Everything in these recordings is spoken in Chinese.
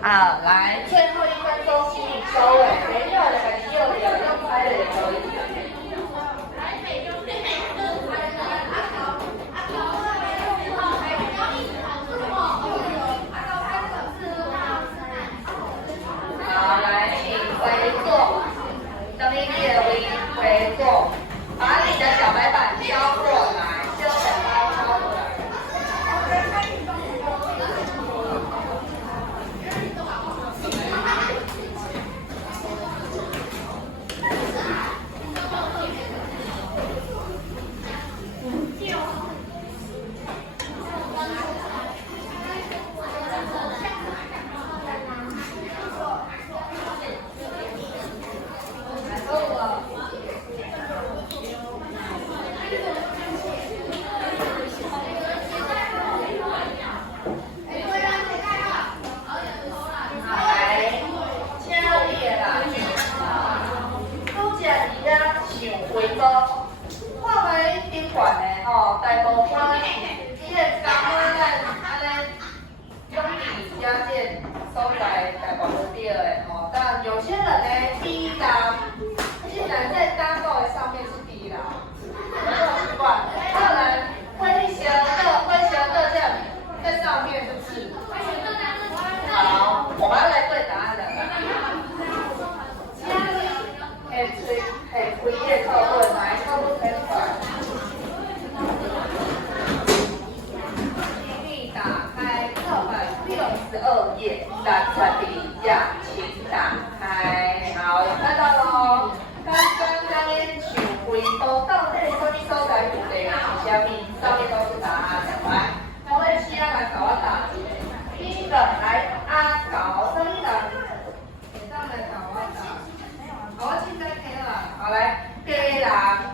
好，来，最后1分钟，请你收尾，没有的还是右边用拍的也可以。好，来，请回坐，等你列回坐，把你的小白板交过来，修整包交过来。大部分伊个工仔安尼用力加减所在大部分对的吼，但有些人呢低档竟然在单购的上面是低档，有这种习惯。还有人灰熊的这样在上面是不是？好，我们要来对答案了。开的课本来课本很快。打开课本62页32页，请打开。好，有看到咯。刚刚想回头到底什么所在附近是啥物？上面都是答案。来，我们先来搞我答。第一个来阿搞什么的？上来搞我答。我现在听了，好来，家人，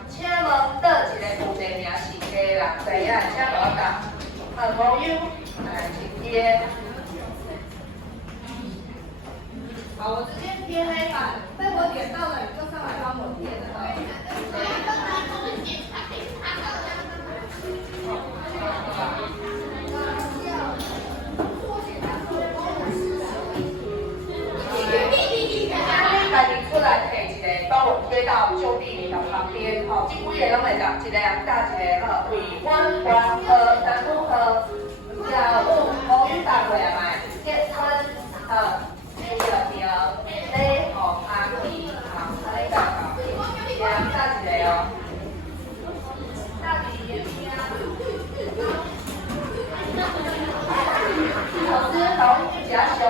请问倒一个附近名是家人？知影？请搞我答。朋友，来请贴。好，我直接贴黑板，被我点到了，你就上来帮我贴的。赶紧出来摕一个，帮我贴到兄弟你的旁边。好，这几个拢会讲，一个人搭一个好，为阮黄河、南湖河、小雾、红雨打过来买，结婚好，第二条，礼红阿弟，好，安尼讲好，一个人搭一个哦。搭一个老师，老师，只要小